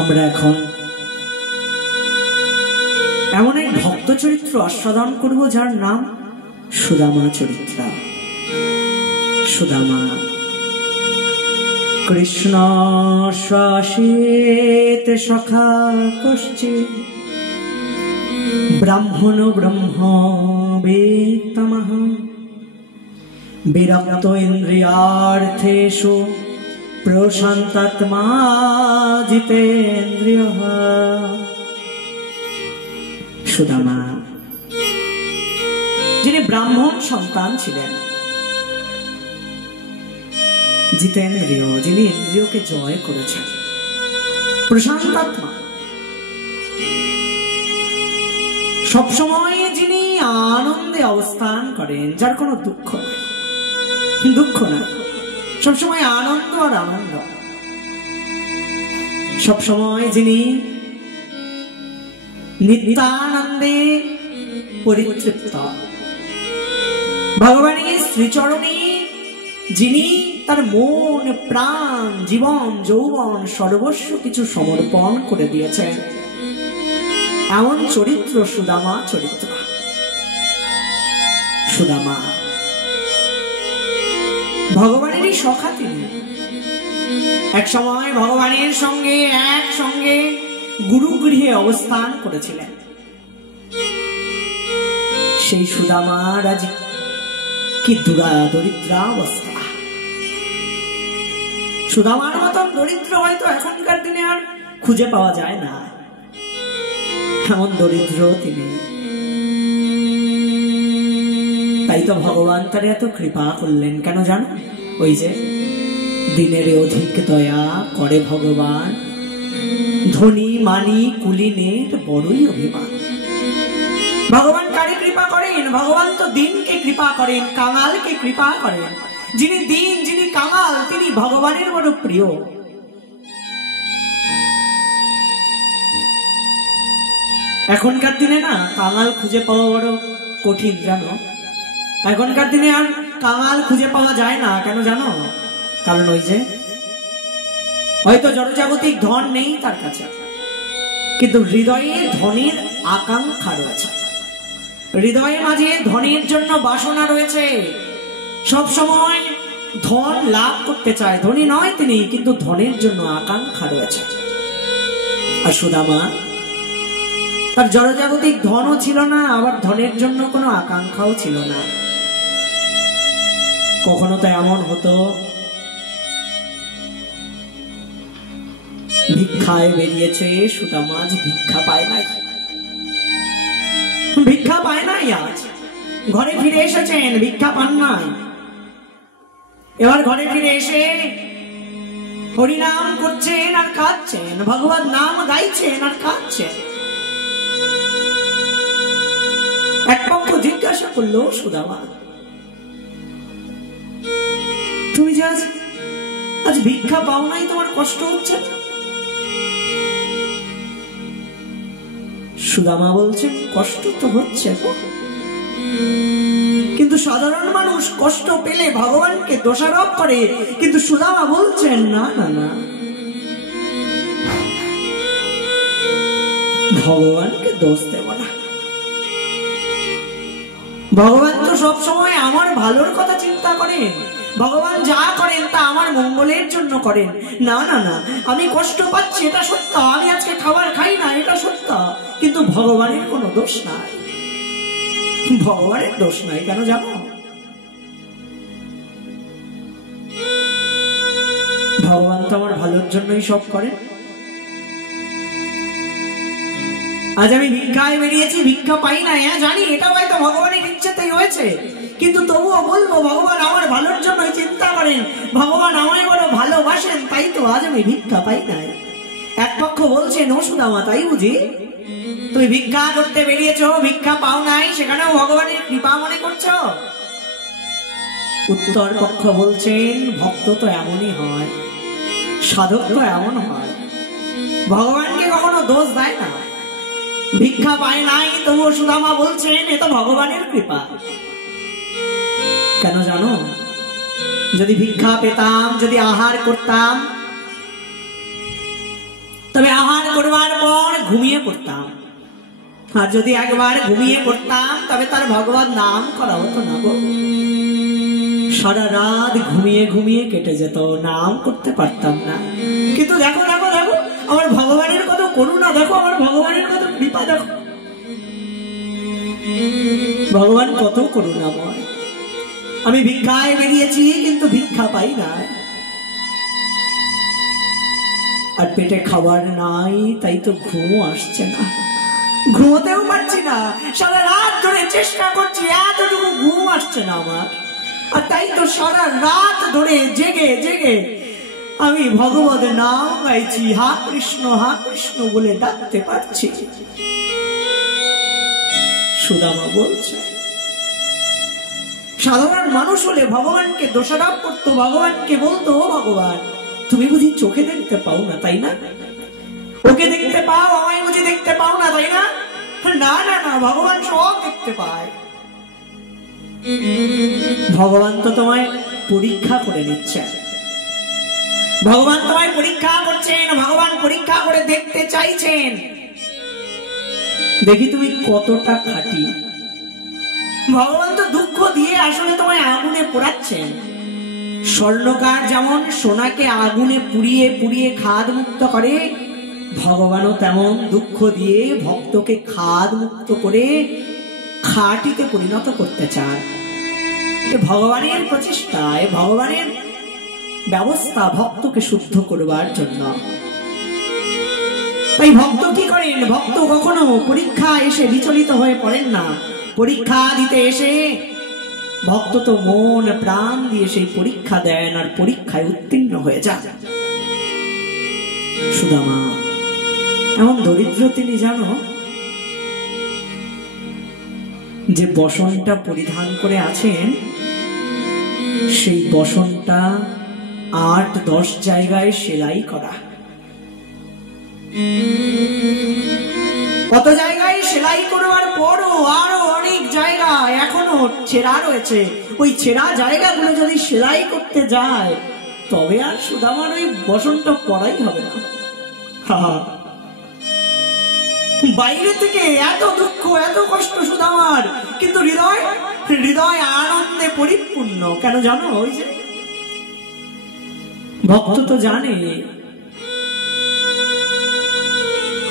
আমরা এখন এমন এক ভক্ত চরিত্র আস্বাদন করব যার নাম সুদামা চরিত্র। সুদামা কৃষ্ণ শাসিত সখা কশ্চিৎ ব্রাহ্মণ ব্রহ্ম বেত্তমঃ বিরক্ত ইন্দ্রিয়ার্থেষু প্রশান্তাত্মা জিতেন্দ্রিয়ঃ। সুদামা যিনি ব্রাহ্মণ সন্তান ছিলেন, জিতেন্দ্রিয়, যিনি ইন্দ্রিয়কে জয় করেছেন, প্রশান্তাত্মা, সবসময় যিনি আনন্দে অবস্থান করেন, যার কোনো দুঃখ নাই, দুঃখ নাই, সবসময় আনন্দ আর আনন্দ, সবসময় যিনি নিত্যানন্দে পরিতৃপ্ত, ভগবানের শ্রীচরণে যিনি তার মন প্রাণ জীবন যৌবন সর্বস্ব কিছু সমর্পণ করে দিয়েছেন, এমন চরিত্র সুদামা চরিত্র। সুদামা ভগবানেরই সখা, তিনি এক সময় ভগবানের সঙ্গে একসঙ্গে গুরুগৃহে অবস্থান করেছিলেন। সেই সুদামার আজ কি দরিদ্রা অবস্থা। সুদামার মতন দরিদ্র হয়তো এখনকার দিনে আর খুঁজে পাওয়া যায় না, এমন দরিদ্র তিনি। তাই তো ভগবান তার এত কৃপা করলেন, কেন জানো? ওই যে দিনের অধিক দয়া করে ভগবান, ধনী মানি কুলিনের বড়ই অভিমান। ভগবান কারে কৃপা করেন? ভগবান তো দিনকে কৃপা করেন, কাঙালকে কৃপা করেন। যিনি দিন, যিনি কাঙাল, তিনি ভগবানের বড় প্রিয়। এখনকার দিনে না কাঙাল খুঁজে পাওয়া বড় কঠিন, জানো? এখনকার দিনে আর কাঙাল খুঁজে পাওয়া যায় না, কেন জানো? কারণ ওই যে হয়তো জড়জাগতিক ধন নেই তার কাছে, কিন্তু হৃদয়ে ধনের আকাঙ্ক্ষা রয়েছে, হৃদয়ের মাঝে ধনের জন্য বাসনা রয়েছে, সব সময় ধন লাভ করতে চায়। ধনী নয় তিনি, কিন্তু ধনের জন্য আকাঙ্ক্ষা রয়েছে। আর সুদামা, তার জড়জাগতিক ধনও ছিল না, আবার ধনের জন্য কোনো আকাঙ্ক্ষাও ছিল না। কখনো তো এমন হতো ভিক্ষায় বেরিয়েছে সুদামা, আজ ভিক্ষা পায় নাই, ভিক্ষা পায় নাই। আজ ঘরে ফিরে এসেছেন, ভিক্ষা পান নাই। এবার ঘরে ফিরে এসে হরিনাম করছেন আর কাঁদছেন, ভগবান নাম গাইছেন আর কাঁদছেন। এক পক্ষ জিজ্ঞাসা করলো, সুদামা তুমি যে আজ ভিক্ষা পাও নাই, তোমার কষ্ট হচ্ছে? সুদামা বলছেন, কষ্ট তো হচ্ছে, কিন্তু সাধারণ মানুষ কষ্ট পেলে ভগবানকে দোষারোপ করে, কিন্তু সুদামা বলছেন না না না, ভগবানকে দোষ দেব না। ভগবান তো সবসময় আমার ভালোর কথা চিন্তা করেন, ভগবান যা করেন তা আমার মঙ্গলের জন্য করেন। না না না, আমি কষ্ট পাচ্ছি এটা সত্য, আমি আজকে খাবার খাই না এটা সত্য, কিন্তু ভগবানের কোনো দোষ নাই, ভগবানের দোষ নাই। কেন জানো? ভগবান তো আমার ভালোর জন্যই সব করেন। আজ আমি ভিক্ষায় বেরিয়েছি, ভিক্ষা পাই না, হ্যাঁ জানি এটা হয়তো ভগবানের ইচ্ছেতেই হয়েছে, কিন্তু তবুও বলবো ভগবান আমার ভালোর জন্যই চিন্তা করেন, ভগবান আমায় বড় ভালোবাসেন, তাই তো আজ আমি ভিক্ষা পাই নাই। এক পক্ষ বলছেন, ও সুদামা তাই বুঝি তুমি ভিক্ষা করতে বেরিয়েছো, ভিক্ষা পাও নাই, সেখানেও ভগবানের কৃপা মনে করছো? উত্তর পক্ষ বলছেন, ভক্ত তো এমনই হয়, সাধক তো এমন হয়, ভগবানকে কখনো দোষ দেয় না। ভিক্ষা পায় নাই, তবুও সুদামা বলছেন এ তো ভগবানের কৃপা। কেন জানো? যদি ভিক্ষা পেতাম, যদি আহার করতাম, তবে আহার করবার পর ঘুমিয়ে পড়তাম, আর যদি একবার ঘুমিয়ে পড়তাম তবে তার ভগবান নাম করা হতো না গো। সারা রাত ঘুমিয়ে ঘুমিয়ে কেটে যেত, নাম করতে পারতাম না। কিন্তু দেখো দেখো দেখো আমার ভগবানের কত করুণা, দেখো আমার ভগবানের কত কৃপা, দেখো ভগবান কত করুণাময়। আমি ভিক্ষায় বেরিয়েছি কিন্তু ভিক্ষা পাই না, আর পেটে খাবার নাই, তাই তো ঘুম আসছে না, ঘুমোতেও পারছি না। সারা রাত ধরে চেষ্টা করছি, এতটুকু ঘুম আসছে না আমার, আর তাই তো সারা রাত ধরে জেগে জেগে আমি ভগবতের নাম গাইছি, হা কৃষ্ণ বলে ডাকতে পারছি। সুদামা বলছে সাধারণ মানুষ হলে ভগবানকে দোষারোপ করতো, ভগবানকে বলতো ও ভগবান তুমি বুঝি চোখে দেখতে পাও না, তাই না? ওকে দেখতে পাও, আমায় বুঝি দেখতে পাও না, তাই না? না না না, ভগবান সব দেখতে পায়। ভগবান তো তোমায় পরীক্ষা করে নিচ্ছেন, ভগবান তোমায় পরীক্ষা করছেন, ভগবান পরীক্ষা করে দেখতে চাইছেন দেখি তুমি কতটা খাঁটি। ভগবান তো দুঃখ দিয়ে আসলে তোমায় আগুনে পোড়াচ্ছেন। স্বর্ণকার যেমন সোনাকে আগুনে পুড়িয়ে পুড়িয়ে খাদ মুক্ত করে, ভগবানও তেমন দুঃখ দিয়ে ভক্তকে খাদ মুক্ত করে খাঁটিতে পরিণত করতে চান। ভগবানের প্রচেষ্টায়, ভগবানের ব্যবস্থা ভক্তকে শুদ্ধ করবার জন্য। তাই ভক্ত কি করেন? ভক্ত কখনো পরীক্ষা এসে বিচলিত হয়ে পড়েন না। পরীক্ষা দিতে এসে ভক্ত তো মন প্রাণ দিয়ে সেই পরীক্ষা দেন, আর পরীক্ষায় উত্তীর্ণ হয়ে যান। সুদামা এমন দরিদ্র তিনি, জানো যে বসনটা পরিধান করে আছেন, সেই বসনটা 8-10 জায়গায় সেলাই করা। কত জায়গায় সেলাই করবার পরও আরো অনেক জায়গায় এখনো ছেঁড়া রয়েছে। ওই ছেঁড়া জায়গাগুলো যদি সেলাই করতে যায় তবে আর সুদামার ওই বসনটা পরাই হবে না। বাইরে থেকে এত দুঃখ এত কষ্ট সুদামার, কিন্তু হৃদয় আনন্দে পরিপূর্ণ। কেন জানো? ওই যে ভক্ত তো জানে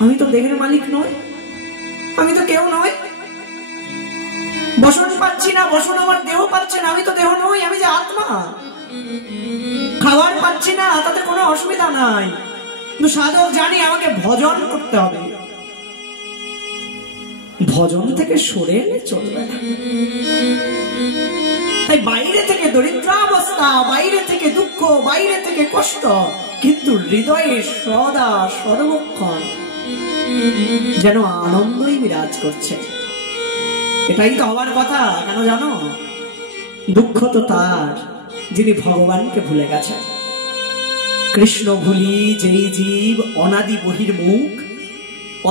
আমি তো দেহের মালিক নই, আমি তো কেউ নই, বসন পাচ্ছি না, বসন আমার দেহ পাচ্ছে না, আমি তো দেহ নই, আমি যে আত্মা। খাবার পাচ্ছি না, তাতে কোনো অসুবিধা নাই, কিন্তু সাধক জানি আমাকে ভজন করতে হবে, ভজন থেকে সরে এলে চলবে না। তাই বাইরে থেকে দরিদ্রাবস্থা, বাইরে থেকে দুঃখ, বাইরে থেকে কষ্ট, কিন্তু হৃদয়ে সদা সর্বক্ষণ যেন আনন্দই বিরাজ করছে। এটাই তো হওয়ার কথা। কেন জানো? দুঃখ তো তার যিনি ভগবানকে ভুলে গেছেন। কৃষ্ণ ভুলি যেই জীব অনাদি বহির্মুখ,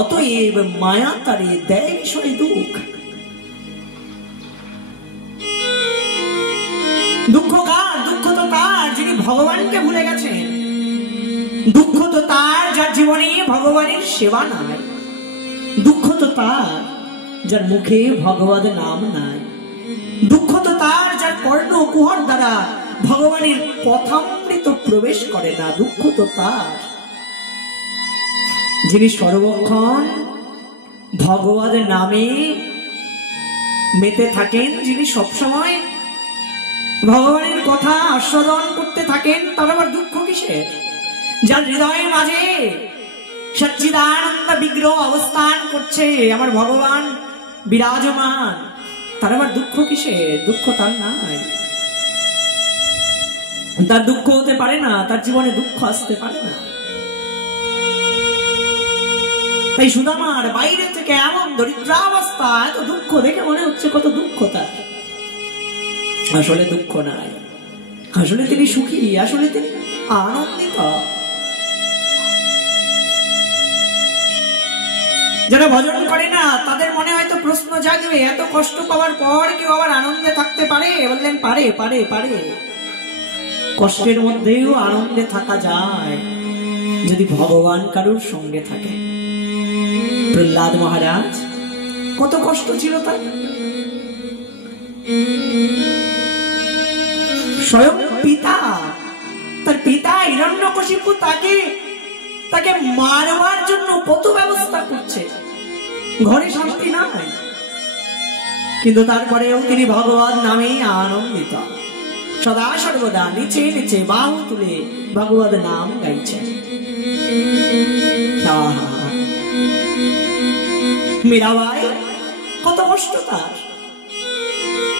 অতএব মায়া তারে দেয় বিষয় দুঃখ। দুঃখ কার? দুঃখ তো তার যিনি ভগবানকে ভুলে গেছেন। দুঃখ তো তার যার জীবনে ভগবানের সেবা নাই। দুঃখ তো তার যার মুখে ভগবত নাম নাই। দুঃখ তো তার যার কর্ণ কুহর দ্বারা ভগবানের কথামৃত প্রবেশ করে না। দুঃখ তো তার যিনি সর্বক্ষণ ভগবত নামে মেতে থাকেন, যিনি সবসময় ভগবানের কথা আস্বাদন করতে থাকেন। তার আবার দুঃখ কিসের? যার হৃদয়ের মাঝে সচ্চিদানন্দ বিগ্রহ অবস্থান করছে, আমার ভগবান বিরাজমান, তার আবার দুঃখ কিসের? দুঃখ তার নাই, তার দুঃখ হতে পারে না, তার জীবনে দুঃখ আসতে পারে না। তাই সুদামার বাইরে থেকে এমন দরিদ্রাবস্থা, এত দুঃখ দেখে মনে হচ্ছে কত দুঃখ তার। আসলে দুঃখ নাই, আসলে তিনি সুখী, আসলে তিনি আনন্দিত। যারা ভজন করে না তাদের মনে হয়তো প্রশ্ন জাগবে, এত কষ্ট পাওয়ার পর কেউ আবার আনন্দে থাকতে পারে? বললেন পারে, পারে, পারে। কষ্টের মধ্যেও আনন্দে থাকা যায় যদি ভগবান কারুর সঙ্গে থাকে। প্রহ্লাদ মহারাজ কত কষ্ট ছিল তার। স্বয়ং পিতা, তার পিতা হিরণ্যকশিপু তাকে মারবার জন্য কত ব্যবস্থা করছে, ঘরে শান্তি নাই, কিন্তু তারপরেও তিনি ভগবান নামে আনন্দিত, সদা সর্বদা নিচে নিচে বাহু তুলে ভগবত নাম গাইছেন। মীরাবাই কত কষ্ট তার,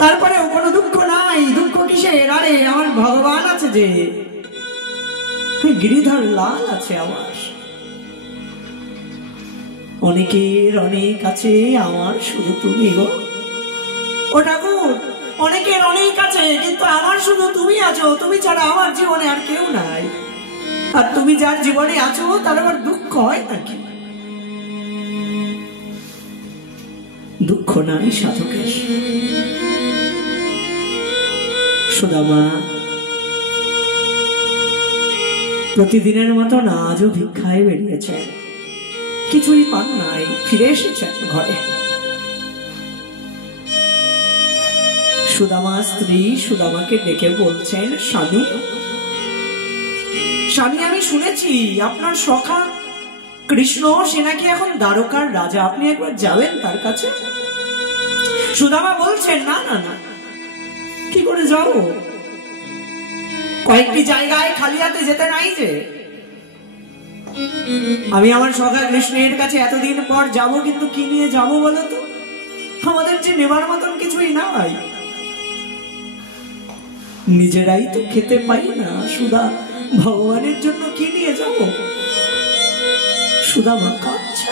তারপরেও কোনো দুঃখ নাই। দুঃখ কিসের? আরে আমার ভগবান আছে, যে গিরিধর লাল আছে আমার, অনেকের অনেক আছে, আমার শুধু তুমি গো। ও ঠাকুর, অনেকের অনেক আছে, কিন্তু আমার শুধু তুমি আছো, তুমি ছাড়া আমার জীবনে আর কেউ নাই। আর তুমি যার জীবনে আছো তার আবার দুঃখ হয় নাকি? দুঃখ নাই সাধকের। সুদামা প্রতিদিনের মতো আজও ভিক্ষায় বেরিয়েছেন, কিছুই পান নাই, ফিরে এসেছেন ঘরে। সুদামা স্ত্রী সুদামাকে ডেকে বলছেন, স্বামী স্বামী, আমি শুনেছি আপনার সখা কৃষ্ণ সে নাকি এখন দ্বারকার রাজা, আপনি একবার যাবেন তার কাছে। সুদামা বলছেন, না না না, কি করে যাব? কয়েকটি জায়গায় খালি হাতে যেতে নাই যে, আমি আমার সখা কৃষ্ণের কাছে এতদিন পর যাব, কিন্তু কি নিয়ে যাব বলো তো? আমাদের যে নেবার মতন কিছুই নাই, নিজেরাই তো খেতে পাই না, সুদা ভগবানের জন্য কি নিয়ে যাব? সুদামা কাঁদছে।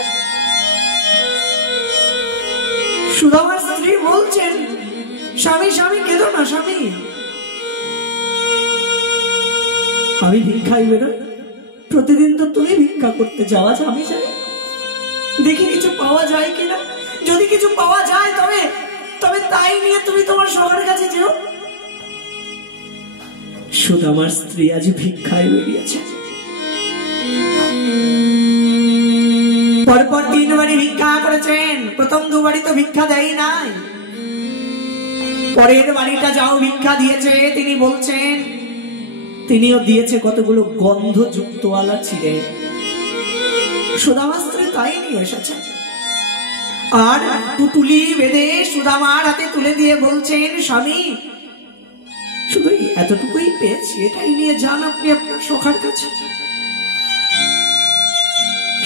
সুদামার স্ত্রী বলছেন, স্বামী স্বামী কেঁদো না স্বামী, আমি ভিক্ষায় বেরোই, প্রতিদিন তো তুমি ভিক্ষা করতে যাওয়া, আমি যাই, দেখি কিছু পাওয়া যায় কিনা, যদি কিছু পাওয়া যায় তবে তবে তাই নিয়ে তুমি তোমার সবার কাছে যেও। সুদামার স্ত্রী আজ ভিক্ষায় বেরিয়েছে, পরপর 3 বাড়ি ভিক্ষা করেছেন, প্রথম 2 বাড়ি তো ভিক্ষা দেয় নাই, পরের বাড়িটা যাও ভিক্ষা দিয়েছে, তিনি বলছেন তিনিও দিয়েছে কতগুলো গন্ধযুক্তওয়ালা চিড়ে, সুদামার স্ত্রী তাই নিয়ে এসেছে, আর পুটুলি বেঁধে সুদামার হাতে তুলে দিয়ে বলছেন, স্বামী শুধু এতটুকুই পেয়েছি, এটাই নিয়ে যান আপনি আপনার সখার কাছে।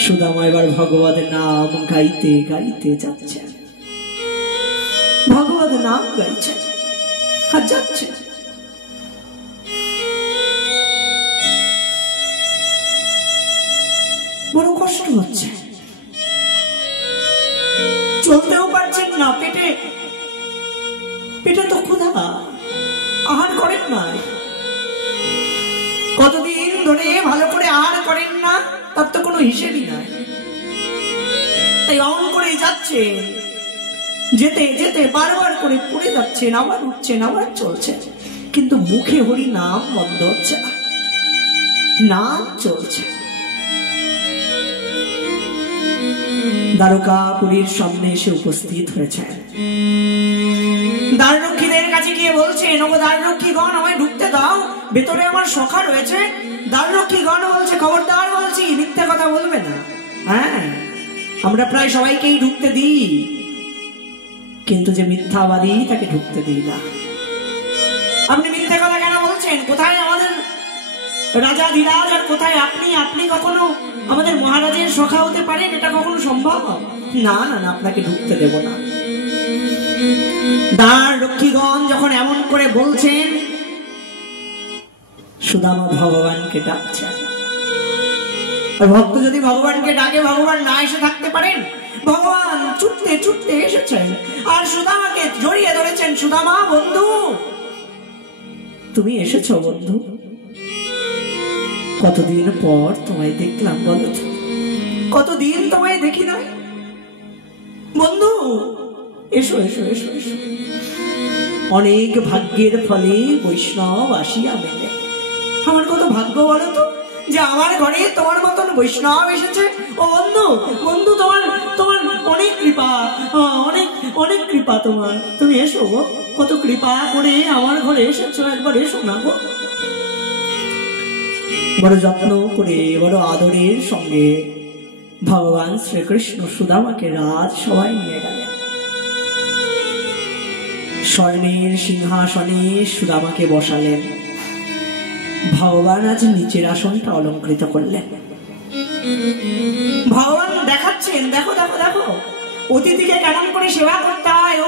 সুদামা এবার ভগবত নাম গাইতে গাইতে যাচ্ছেন, ভগবত নাম গাইছেন আর যাচ্ছেন। বড় কষ্ট হচ্ছে, চলতেও পারছেন না, পেটে তো ক্ষুধা, আহার করেন নাই, কতদিন ধরে ভালো করে আহার করেন না, তার তো কোনো হিসেবই নাই, তাই অমন করে যাচ্ছে, যেতে যেতে বারবার করে পড়ে যাচ্ছেন, আবার উঠছেন, আবার চলছেন, কিন্তু মুখে হরি নাম বন্ধ হচ্ছে না, নাম চলছে। দ্বারকাপুরীর সামনে এসে উপস্থিত হয়েছেন, দ্বাররক্ষীদের কাছে গিয়ে বলছেন, ও দ্বাররক্ষীগণ, আমায় ঢুকতে দাও, ভেতরে আমার সখা রয়েছে। দ্বাররক্ষীগণ বলছে, খবরদার বলছি, মিথ্যে কথা বলবে না। হ্যাঁ, আমরা প্রায় সবাইকেই ঢুকতে দিই, কিন্তু যে মিথ্যাবাদী তাকে ঢুকতে দিই না। আপনি মিথ্যে কথা কেন বলছেন? কোথায় আমাদের রাজা ধীরাজ আর কোথায় আপনি? আপনি কখনো আমাদের মহারাজের সখা হতে পারেন? এটা কখনো সম্ভব? না না না, আপনাকে ঢুকতে দেব না। দ্বাররক্ষীগণ যখন এমন করে বলছেন, সুদামা ভগবানকে ডাকছেন। ভক্ত যদি ভগবানকে ডাকে, ভগবান না এসে থাকতে পারেন? ভগবান ছুটতে ছুটতে এসেছেন আর সুদামাকে জড়িয়ে ধরেছেন। সুদামা বন্ধু, তুমি এসেছো বন্ধু, কতদিন পর তোমায় দেখলাম বলো তো, কতদিন তোমায় দেখি না বন্ধু, এসো এসো এসো এসো। অনেক ভাগ্যের ফলে বৈষ্ণব আসিয়া মেলে। আমার কত ভাগ্য বলো তো, যে আমার ঘরে তোমার মতন বৈষ্ণব এসেছে। ও বন্ধু, বন্ধু তোমার তোমার অনেক কৃপা, অনেক অনেক কৃপা তোমার। তুমি এসো গো, কত কৃপা করে আমার ঘরে এসেছো, একবার এসো না গো। বড় যত্ন করে বড় আদরের সঙ্গে ভগবান শ্রীকৃষ্ণ সুদামাকে রাজসভায় নিয়ে গেলেন। শয়নের সিংহাসনে সুদামাকে বসালেন। ভগবান আজ নিচের আসনটা অলঙ্কৃত করলেন। ভগবান দেখাচ্ছেন, দেখো দেখো দেখো অতিথিকে কেমন করে সেবা করতে হয়।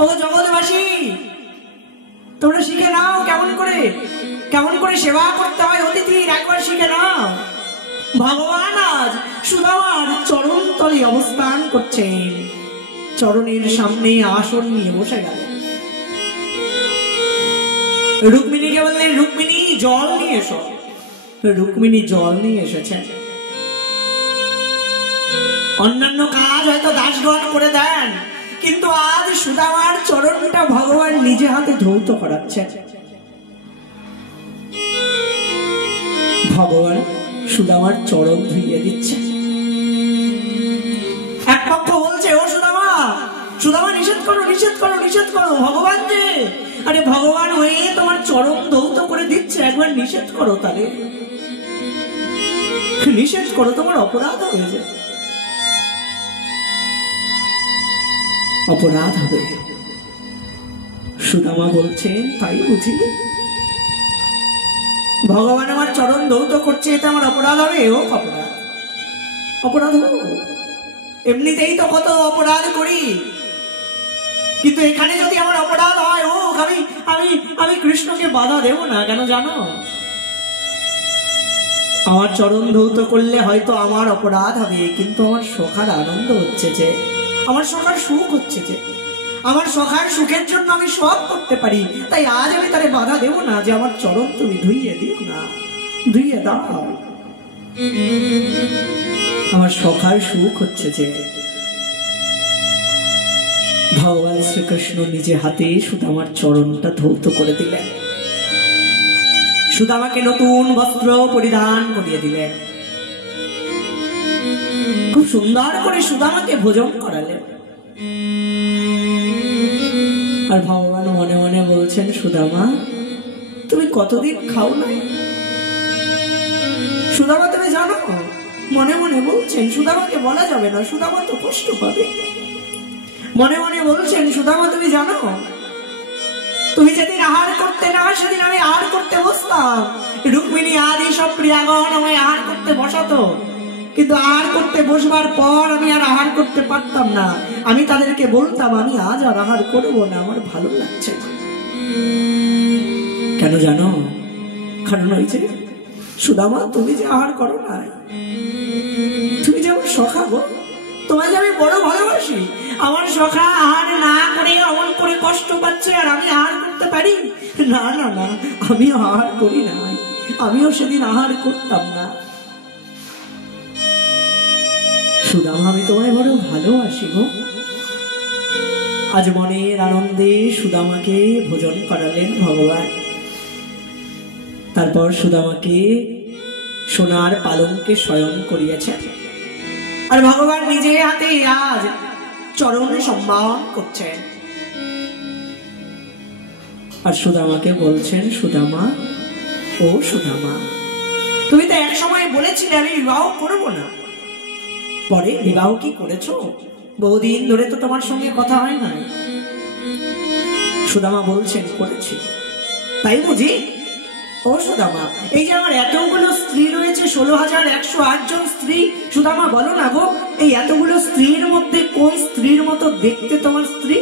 ও জগৎবাসী, তোমরা শিখে নাও কেমন করে সেবা করতে হয় অতিথির, একবার শিখে নাও। ভগবান আজ সুদামার চরণ তলে অবস্থান করছেন, চরণের সামনে আসন নিয়ে বসে গেলেন। রুক্মিণীকে বললেন, রুক্মিণী জল নিয়ে এসো। রুক্মিণী জল নিয়ে এসেছেন। অন্যান্য কাজ হয়তো দাসগণ করে দেন, কিন্তু আজ সুদামার চরণটা ভগবান নিজে হাতে ধৌত করাচ্ছেন। ভগবান সুদামার চরণ ধুইয়ে দিচ্ছে। এক পক্ষ বলছে, ও সুদামা, সুদামা নিষেধ করো, নিষেধ করো, নিষেধ করো। ভগবান যে, আরে ভগবান হয়ে তোমার চরণ ধৌত করে দিচ্ছে, একবার নিষেধ করো। তাহলে নিষেধ করো, তোমার অপরাধ হয়ে যায়, অপরাধ হবে। সুদামা বলছেন, তাই বুঝি? ভগবান আমার চরণ ধৌত করছে, এটা আমার অপরাধ হবে? ও অপরাধ, অপরাধ হোক। এমনিতেই তো কত অপরাধ করি, কিন্তু এখানে যদি আমার অপরাধ হয়, ও আমি আমি আমি কৃষ্ণকে বাধা দেব না। কেন জানো? আমার চরণ ধৌত করলে হয়তো আমার অপরাধ হবে, কিন্তু আমার সখার আনন্দ হচ্ছে যে, আমার সখার সুখ হচ্ছে যে, আমার সখার সুখের জন্য আমি সব করতে পারি। তাই আজ আমি তারে বাধা দেব না যে আমার চরণ তুমি ধুইয়ে দিও না, ধুইয়ে দাও। আমার সখার সুখ হচ্ছে যে। ভগবান শ্রীকৃষ্ণ নিজে হাতে সুদামার চরণটা ধৌত করে দিলেন। সুদামাকে নতুন বস্ত্র পরিধান করিয়ে দিলেন। খুব সুন্দর করে সুদামাকে ভোজন করালেন। আর ভগবান মনে মনে বলছেন, সুদামা তুমি কতদিন খাও নাই? সুদামা তুমি জানো? মনে মনে বলছেন, সুদামাকে বলা যাবে না, সুদামা তো কষ্ট পাবে। মনে মনে বলছেন, সুদামা তুমি জানো, তুমি যেদিন আহার করতে না, সেদিন আমি আহার করতে বসতাম। রুক্মিণী আদি সব প্রিয়াগণ আমায় আহার করতে বসাতো, কিন্তু আহার করতে বসবার পর আমি আর আহার করতে পারতাম না। আমি তাদেরকে বলতাম, আমি আজ আর আহার করবো না, আমার ভালো লাগছে না। কেন জানো? কারণ হয়েছে, সুদামা তুমি যে আহার করো না, তুমি যে আমার সখা গো, তোমায় যে আমি বড় ভালোবাসি, আমার সখা আহার না করে অমন করে কষ্ট পাচ্ছে, আর আমি আহার করতে পারি না? না না, আমি আহার করি না, আমিও সেদিন আহার করতাম না। সুদামা আমি তোমায় বড় ভালোবাসি গো। আজ মনের আনন্দে সুদামাকে ভোজন করালেন ভগবান। তারপর সুদামাকে সোনার পালঙ্কে শয়ন করিয়েছেন, আর ভগবান নিজে হাতে আজ চরণ সম্মান করছেন। আর সুদামাকে বলছেন, সুদামা, ও সুদামা, তুমি তো এক সময় বলেছিলে আমি বিবাহ করবো না, পরে বিবাহ কি করেছো? বহুদিন ধরে তো তোমার সঙ্গে কথা হয় না। সুদামা বলছেন, করেছি। তাই বুঝি? ও সুদামা, এই যে আমার এতগুলো স্ত্রী রয়েছে, 16,108 জন স্ত্রী, সুদামা বলো না গো, এই এতগুলো স্ত্রীর মধ্যে কোন স্ত্রীর মতো দেখতে তোমার স্ত্রী?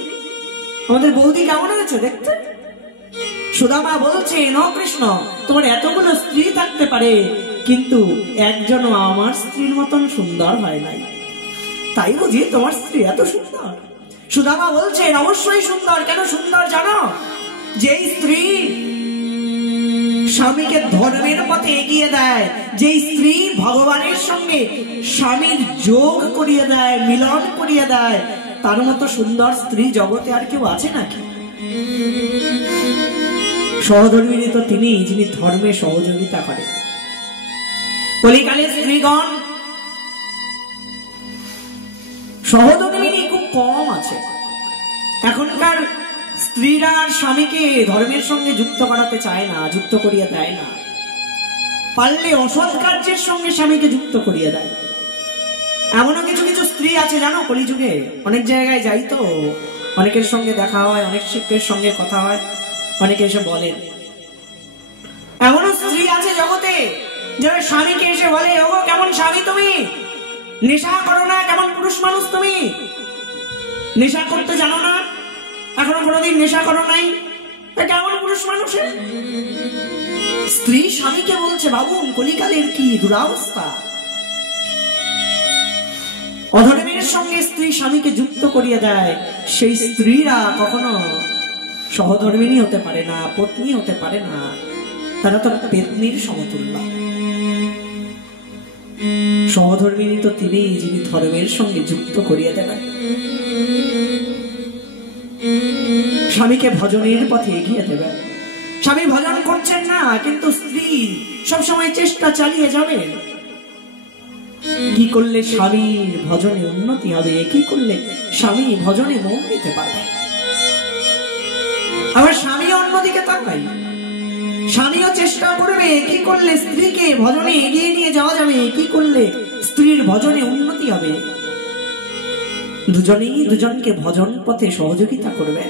আমাদের বৌদি কেমন হয়েছে দেখতে? সুদামা বলছেন, ও কৃষ্ণ, তোমার এতগুলো স্ত্রী থাকতে পারে, কিন্তু একজনও আমার স্ত্রীর মতন সুন্দর হয় নাই। তাই বুঝি তোমার স্ত্রী এত সুন্দর? সুদামা বলছেন, অবশ্যই সুন্দর। কেন সুন্দর জানো? যেই স্ত্রী স্বামীকে ধর্মের পথে এগিয়ে দেয়, যেই স্ত্রী ভগবানের সঙ্গে স্বামীর যোগ করিয়ে দেয়, মিলন করিয়ে দেয়, তার মতো সুন্দর স্ত্রী জগতে আর কেউ আছে নাকি? সহধর্মিণী তো তিনি, যিনি ধর্মে সহযোগিতা করেন। কলিকালে স্ত্রীগণ সহধর্মিণী খুব কম আছে। এখনকার স্ত্রীরা আর স্বামীকে ধর্মের সঙ্গে যুক্ত করাতে চায় না, যুক্ত করিয়ে দেয় না। পারলে অসৎ কার্যের সঙ্গে স্বামীকে যুক্ত করিয়ে দেয়। এমনও কিছু কিছু স্ত্রী আছে জানো, কলিযুগে অনেক জায়গায় যাই তো, অনেকের সঙ্গে দেখা হয়, অনেক শিক্ষকের সঙ্গে কথা হয়, অনেকে এসে বলেন। এমনও স্ত্রী আছে জগতে যারা স্বামীকে এসে বলে, ও কেমন স্বামী তুমি, নেশা করো না, কেমন পুরুষ মানুষ তুমি, নেশা করতে জানো না, এখনো কোনোদিন নেশা করো নাই, কেমন পুরুষ মানুষ। স্ত্রী স্বামীকে বলছে, ভাবুন কলিকালের কি দুরাবস্থা। অধর্মের সঙ্গে স্ত্রী স্বামীকে যুক্ত করিয়ে দেয়। সেই স্ত্রীরা কখনো সহধর্মিণী হতে পারে না, পত্নী হতে পারে না, তারা তো পেত্নীর সমতুল্য। সহধর্মিণী তো তিনি যিনি ধর্মের সঙ্গে যুক্ত করিয়ে দেবেন। স্বামীকে ভজনের পথে এগিয়ে দেবেন। স্বামী ভজন করছেন না, কিন্তু স্ত্রী সবসময় চেষ্টা চালিয়ে যাবে। কি করলে স্বামীর ভজনে উন্নতি হবে, কি করলে স্বামী ভজনে মন দিতে পারবে। আবার স্বামী অন্যদিকে তাকাই, স্বামীও চেষ্টা করবে কি করলে স্ত্রীকে ভজনে এগিয়ে নিয়ে যাওয়া যাবে, কি করলে স্ত্রীর ভজনে উন্নতি হবে। দুজনেই দুজনকে ভজন পথে সহযোগিতা করবে।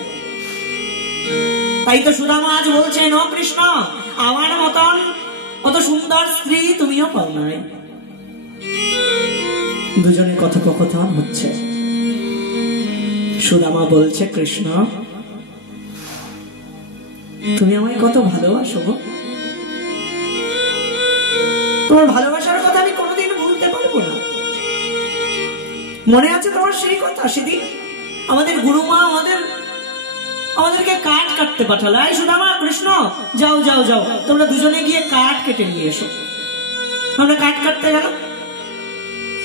তাই তো সুদামা আজ বলছেন, ও কৃষ্ণ, আমার মতন অত সুন্দর স্ত্রী তুমিও পাও নাই। দুজনের কথোপকথন হচ্ছে। সুদামা বলছে, কৃষ্ণ তুমি আমায় কত ভালোবাসো, তোমার ভালোবাসার কথা আমি কোনোদিন ভুলতে পারবো না। মনে আছে তোমার সেই কথা, সেদিন আমাদের গুরুমা আমাদেরকে কাঠ কাটতে পাঠালো। এই সুদামা, কৃষ্ণ যাও যাও যাও, তোমরা দুজনে গিয়ে কাঠ কেটে নিয়ে এসো। আমরা কাঠ কাটতে গেলাম,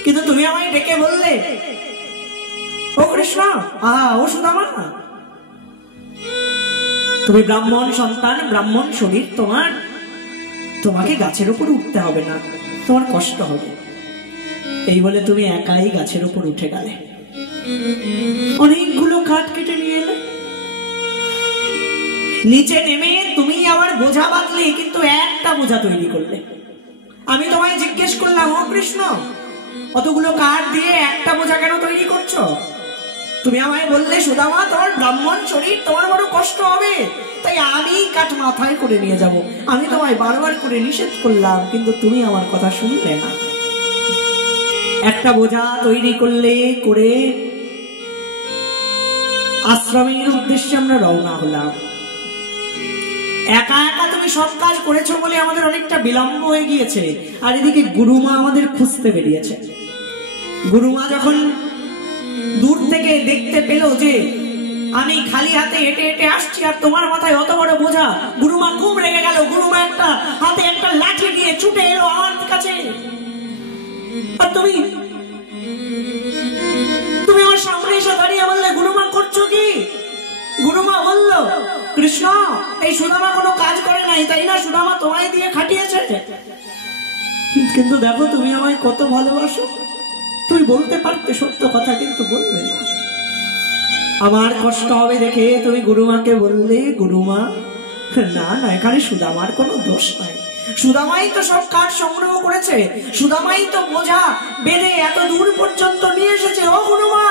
কিন্তু তুমি আমায় ডেকে বললে, ও কৃষ্ণ, ও সুদামা, তুমি ব্রাহ্মণ সন্তান, ব্রাহ্মণ শরীর তোমার, তোমাকে গাছের উপর উঠতে হবে না, তোমার কষ্ট হবে। এই বলে তুমি একাই গাছের উপর উঠে গেলে, অনেকগুলো কাঠ কেটে নিয়ে এলে। নিচে নেমে তুমি আবার বোঝা বাঁধলে, কিন্তু একটা বোঝা তৈরি করলে। আমি তোমায় জিজ্ঞেস করলাম, ও কৃষ্ণ, অতগুলো কাঠ দিয়ে একটা বোঝা কেন তৈরি করছো? তুমি আমায় বললে, সুদামা তোমার ব্রাহ্মণ শরীর, তোমার বড় কষ্ট হবে, তাই আমি কাঠ মাথায় করে নিয়ে যাব। আমি তোমায় বারবার করে নিষেধ করলাম, কিন্তু তুমি আমার কথা শুনলে না। একটা বোঝা তৈরি করলে, করে আশ্রমের উদ্দেশ্যে আমরা রওনা হলাম। একা একা তুমি সব কাজ করেছো বলে আমাদের অনেকটা বিলম্ব হয়ে গিয়েছে। আর এদিকে গুরুমা আমাদের খুঁজতে বেরিয়েছে। গুরুমা যখন দূর থেকে দেখতে পেল যে আমি খালি হাতে হেঁটে হেঁটে আসছি আর তোমার মাথায় অত বড় বোঝা, গুরুমা খুব রেগে গেল। গুরুমা একটা হাতে একটা লাঠি দিয়ে ছুটে এলো আমার কাছে। আর তুমি আমার সামনে এসে দাঁড়িয়ে বললে, গুরুমা করছো কি? গুরুমা বলল, কৃষ্ণ এই সুদামা কোনো কাজ করে নাই, তাই না? সুদামা তোমায় দিয়ে খাটিয়েছে। কিন্তু দেখো তুমি আমায় কত ভালোবাসো, তুমি বলতে পারতে সত্য কথা, কিন্তু বলবে না। আমার কষ্ট হবে দেখে তুমি গুরুমাকে বললে, গুরুমা না না, এখানে সুদামার কোনো দোষ নাই, সুদামাই তো সব কাঠ সংগ্রহ করেছে, সুদামাই তো বোঝা বেঁধে এত দূর পর্যন্ত নিয়ে এসেছে। ও গুরুমা,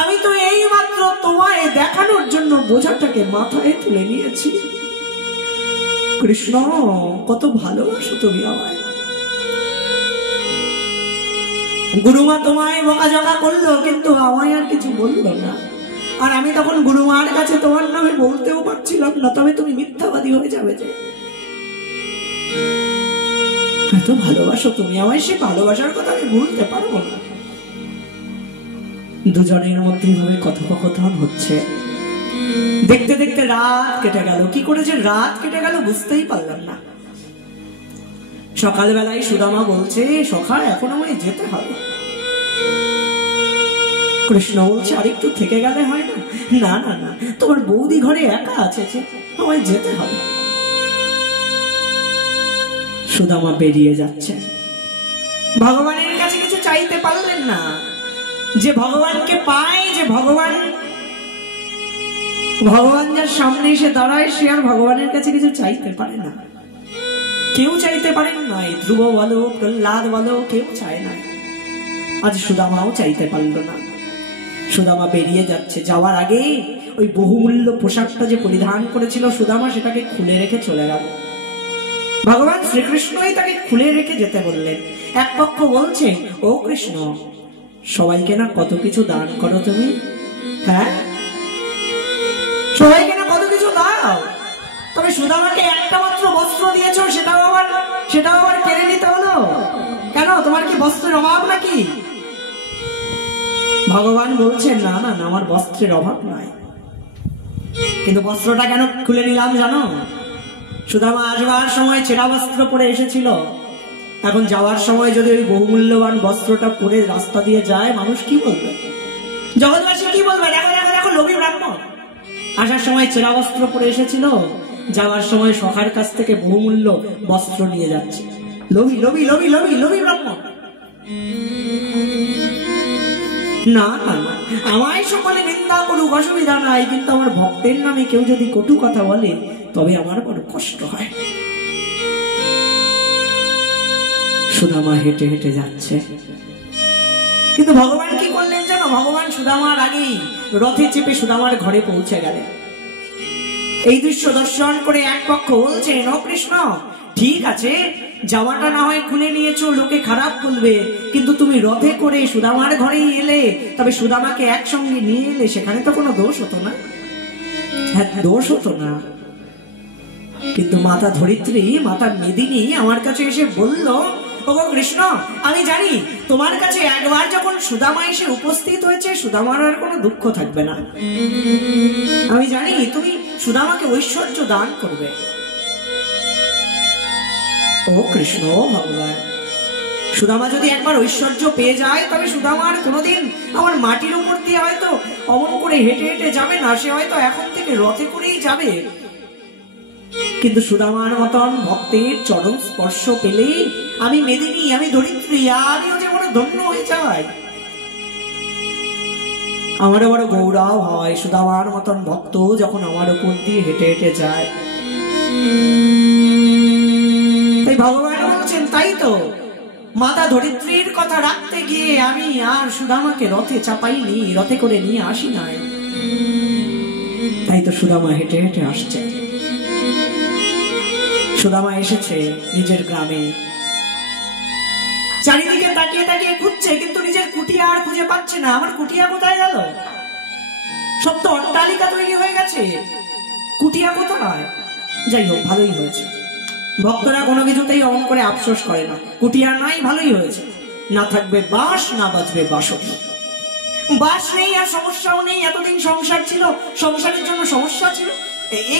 আমি তো এই মাত্র তোমায় দেখানোর জন্য বোঝাটাকে মাথায় তুলে নিয়েছি। কৃষ্ণ কত ভালোবাসো তুমি আমায়। গুরুমা তোমায় বকাঝকা করলো, কিন্তু আমায় আর কিছু বললো না। আর আমি তখন গুরুমার কাছে তোমার নামে বলতেও পারছিলাম না, তবে তুমি মিথ্যাবাদী হয়ে যাবে যে। এত ভালোবাসো তুমি আমায়, সে ভালোবাসার কথা আমি ভুলতে পারবো না। দুজনের মধ্যে ভাবে কথোপকথন হচ্ছে। দেখতে দেখতে রাত কেটে গেল। কি করে যে রাত কেটে গেল বুঝতেই পারলাম না। সকালবেলায় সুদামা বলছে, সখা এখন আমায় যেতে হবে। কৃষ্ণ বলছে, আরেকটু থেকে গেলে হয় না? না না না, তোমার বৌদি ঘরে একা আছে, আমায় যেতে হবে। সুদামা বেরিয়ে যাচ্ছে। ভগবানের কাছে কিছু চাইতে পারলেন না। যে ভগবানকে পায়, যে ভগবান যার সামনে এসে দাঁড়ায়, সে আর ভগবানের কাছে কিছু চাইতে পারে না। কেউ চাইতে পারেন নাই, ধ্রুব বলো, প্রহ্লাদ বলো, কেউ চায় না। আজ সুদামাও চাইতে পারল না। সুদামা বেরিয়ে যাচ্ছে, যাওয়ার আগে ওই বহুমূল্য পোশাকটা যে পরিধান করেছিল সুদামা, সেটাকে খুলে রেখে চলে গেল। ভগবান শ্রীকৃষ্ণই তাকে খুলে রেখে যেতে বললেন। এক পক্ষ বলছে, ও কৃষ্ণ, সবাইকে না কত কিছু দান করো তুমি, হ্যাঁ সবাইকে না কত কিছু দাও, তবে সুদামাকে একটা মাত্র বস্ত্র দিয়েছ, সেটাও আবার কেড়ে নিতে হলো কেন? তোমার কি বস্ত্রের অভাব নাকি? ভগবান বলছেন, না না, আমার বস্ত্রের অভাব নাই, কিন্তু বস্ত্রটা কেন খুলে নিলাম জানো? সুদামা আসবার সময় ছেঁড়া বস্ত্র পরে এসেছিল, এখন যাওয়ার সময় যদি ওই বহুমূল্যবান বস্ত্রটা পরে রাস্তা দিয়ে যায়, মানুষ কি বলবে? জগৎবাসী কি বলবে? দেখো দেখো দেখো, লোভী ব্রাহ্মণ। আসার সময় ছেঁড়া বস্ত্র পরে এসেছিল, যাওয়ার সময় সখার কাছ থেকে বহুমূল্য বস্ত্র নিয়ে যাচ্ছে। লোভী লোভী লোভী লোভী লোভী ব্রাহ্মণ। না না না, আমায় সকলে নিন্দা করুক, অসুবিধা নাই, কিন্তু আমার ভক্তের নামে কেউ যদি কটু কথা বলে, তবে আমার বড় কষ্ট হয়। সুদামা হেঁটে হেঁটে যাচ্ছে, কিন্তু ভগবান কি করলেন জানো? ভগবান সুদামার আগেই রথে চেপে সুদামার ঘরে পৌঁছে গেলেন। এই দৃশ্য দর্শন করে এক পক্ষ বলছেন, ও কৃষ্ণ, ঠিক আছে, জামাটা না হয় খুলে নিয়েছো, লোকে খারাপ বলবে, কিন্তু তুমি রথে করে সুদামার ঘরেই এলে, তবে সুদামাকে একসঙ্গে নিয়ে এলে, সেখানে তো কোনো দোষ হতো না। হ্যাঁ, দোষ হতো না, কিন্তু মাতা ধরিত্রী, মাতা মেদিনী আমার কাছে এসে বলল, ওগো কৃষ্ণ, আমি জানি তোমার কাছে একবার যখন সুদামা এসে উপস্থিত হয়েছে, সুদামার আর কোনো দুঃখ থাকবে না। আমি জানি তুমি সুদামাকে ঐশ্বর্য দান করবে। ও কৃষ্ণ, ভগবান, সুদামা যদি একবার ঐশ্বর্য পেয়ে যায়, তবে সুদামা আর কোনোদিন আমার মাটির উপর দিয়ে হয়তো অমন করে হেঁটে হেঁটে যাবে না, সে হয়তো এখন থেকে রথে করেই যাবে। কিন্তু সুদামার মতন ভক্তের চরণ স্পর্শ পেলে আমি মেদিনী, আমি ধরিত্রী, আমিও যে বড় ধন্য হয়ে যাই। আমারও বড় গৌরব হয় সুদামার মতন ভক্ত যখন আমার উপর দিয়ে হেঁটে হেঁটে যায়। তাই ভগবান বলছেন, তাই তো মাতা ধরিত্রীর কথা রাখতে গিয়ে আমি আর সুদামাকে রথে চাপাইনি, রথে করে নিয়ে আসি নাই। তাই তো সুদামা হেঁটে হেঁটে আসছে। সুদামা এসেছে নিজের গ্রামে, চারিদিকে তাকিয়ে তাকিয়ে খুঁজছে, কিন্তু নিজের কুটিয়া আর খুঁজে পাচ্ছে না। আমার কুটিয়া কোথায় গেল? সব তো অট্টালিকা তৈরি হয়ে গেছে, কুটিয়া কোথায়? যাই হোক, ভালোই হয়েছে। ভক্তরা কোনো কিছুতেই অমন করে আফসোস করে না। কুটিয়া নাই, ভালোই হয়েছে। না থাকবে বাঁশ, না বাজবে বাঁশরি। বাঁশ নেই আর সমস্যাও নেই। এতদিন সংসার ছিল, সংসারের জন্য সমস্যা ছিল,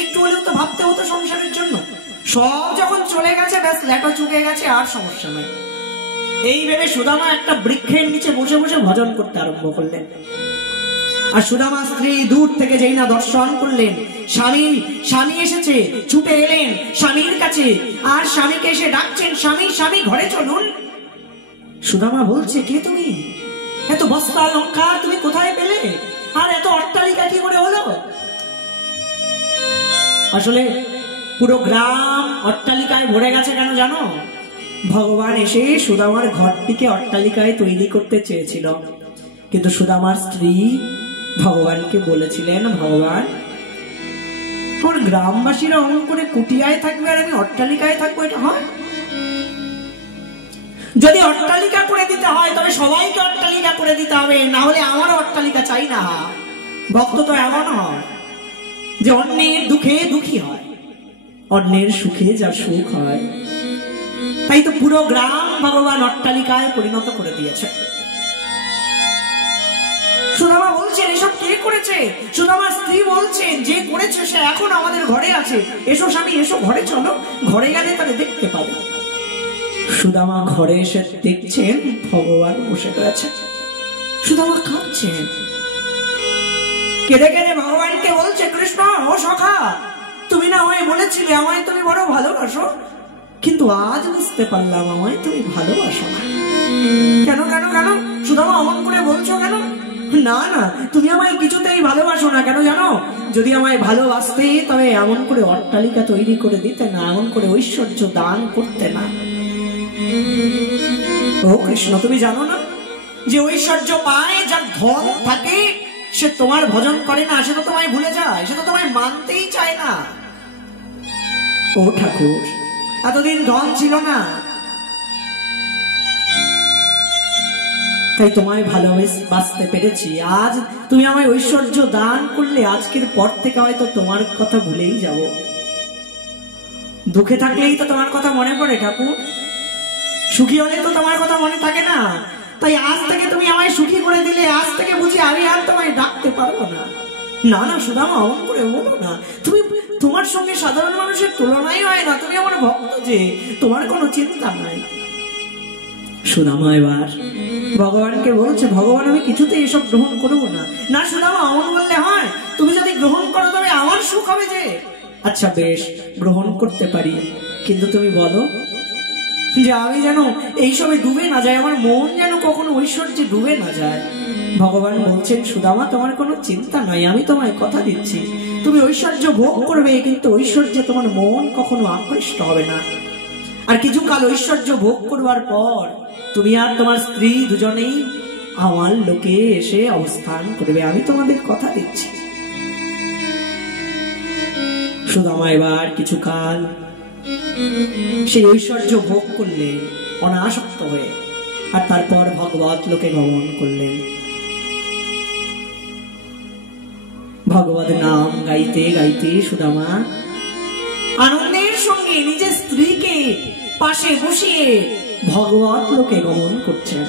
একটু হলেও তো ভাবতে হতো সংসারের জন্য। সব যখন চলে গেছে, ব্যাস লেটা চুকে গেছে, আর সমস্যা নাই। এই ভেবে সুদামা একটা বৃক্ষের নিচে বসে বসে ভজন করতে আরম্ভ করলেন। আর সুদামা স্ত্রী দূর থেকে যেই না দর্শন করলেন, স্বামী এসেছে, ছুটে এলেন স্বামীর কাছে, আর স্বামীকে এসে ডাকছেন, স্বামী স্বামী ঘরে চলুন। সুদামা বলছে, কে তুমি? এত বস্ত্র অলংকার তুমি কোথায় পেলে? আর এত অট্টালিকা কি করে হলো? আসলে পুরো গ্রাম অট্টালিকায় ভরে গেছে। কেন জানো? ভগবান এসে সুদামার ঘরটিকে অট্টালিকায় তৈরি করতে চেয়েছিল, কিন্তু সুদামার স্ত্রী ভগবানকে বলেছিলেন, ভগবান, তোর গ্রামবাসীরা অমন করে কুটিয়ায় থাকবে আর আমি অট্টালিকায় থাকবো, এটা হয়? যদি অট্টালিকা করে দিতে হয়, তবে সবাইকে অট্টালিকা করে দিতে হবে, না হলে আমারও অট্টালিকা চাই না। ভক্ত তো এমন হয় যে অন্যের দুঃখে দুঃখী হয়, অন্যের সুখে যা সুখ হয়। তাই তো পুরো গ্রাম ভগবান অট্টালিকায় পরিণত করে দিয়েছে। সুদামা বলছেন, এসব কে করেছে? সুদামার স্ত্রী বলছেন, যে করেছে সে এখন আমাদের ঘরে আছে। এসো স্বামী, এসো, ঘরে চলো, ঘরে গেলে তাকে দেখতে পাবে। সুদামা ঘরে এসে দেখছেন ভগবান বসে রয়েছে। সুদামা কাঁদছেন, কেঁদে কেঁদে ভগবানকে বলছে, কৃষ্ণ, ও সখা, তুমি না আমায় বলেছিলে আমায় তুমি বড় ভালোবাসো, কিন্তু আজ বুঝতে পারলাম আমায় তুমি ভালোবাসো না। কেন কেন কেন সুদামা অমন করে বলছো কেন? না না, তুমি আমায় কিছুতেই ভালোবাসো না। কেন জানো? যদি আমায় ভালোবাসতে তবে এমন করে অট্টালিকা তৈরি করে দিতে না, এমন করে ঐশ্বর্য দান করতে না। ও কৃষ্ণ, তুমি জানো না যে ঐশ্বর্য পায় যার ধন থাকে সে তোমার ভজন করে না, সে তো তোমায় ভুলে যায়, সে তো তোমায় মানতেই চায় না। ও ঠাকুর, এতদিন ধন ছিল না তাই তোমায় ভালোবাসতে পেরেছি। আজ তুমি আমায় ঐশ্বর্য দান করলে, আজকের পর থেকে হয়তো তোমার কথা ভুলেই যাব। দুঃখে থাকলেই তো তোমার কথা মনে পড়ে ঠাকুর, সুখী হলে তো তোমার কথা মনে থাকে না। তাই আজ থেকে তুমি আমায় সুখী করে দিলে, আজ থেকে বুঝি আমি আর তোমায় ডাকতে পারবো না। না না সুদামা, অমন করে বলো না। তুমি, তোমার সঙ্গে সাধারণ মানুষের তুলনাই হয় না। তুমি আমার ভক্ত, যে তোমার কোনো চিন্তা নাই। সুদামা এবার ভগবানকে বলছে, ভগবান আমি কিছুতেই এসব গ্রহণ করবো না। না সুদামা, অমন বললে হয়? তুমি যদি গ্রহণ করো তবে আমার সুখ হবে যে। আচ্ছা বেশ, গ্রহণ করতে পারি, কিন্তু তুমি বলো যে আমি যেন এইসবে ডুবে না যাই, আমার মন যেন কখনো ঐশ্বর্যে ডুবে না যায়। ভগবান বলছেন, সুদামা তোমার কোনো চিন্তা নাই, আমি তোমায় কথা দিচ্ছি তুমি ঐশ্বর্য ভোগ করবে, কিন্তু ঐশ্বর্যে তোমার মন কখনো আকৃষ্ট হবে না। আর কিছুকাল ঐশ্বর্য ভোগ করবার পর তুমি আর তোমার স্ত্রী দুজনেই আমার লোকে এসে অবস্থান করবে, আমি তোমাদের কথা দিচ্ছি। সুদামা এবার কিছুকাল সেই ঐশ্বর্য ভোগ করলেন অনাসক্ত হয়ে, আর তারপর ভগবত লোকে গমন করলেন। ভগবত নাম গাইতে গাইতে সুদামা আনন্দের সঙ্গে নিজের স্ত্রীকে পাশে বসিয়ে ভগবত লোকে গমন করছেন।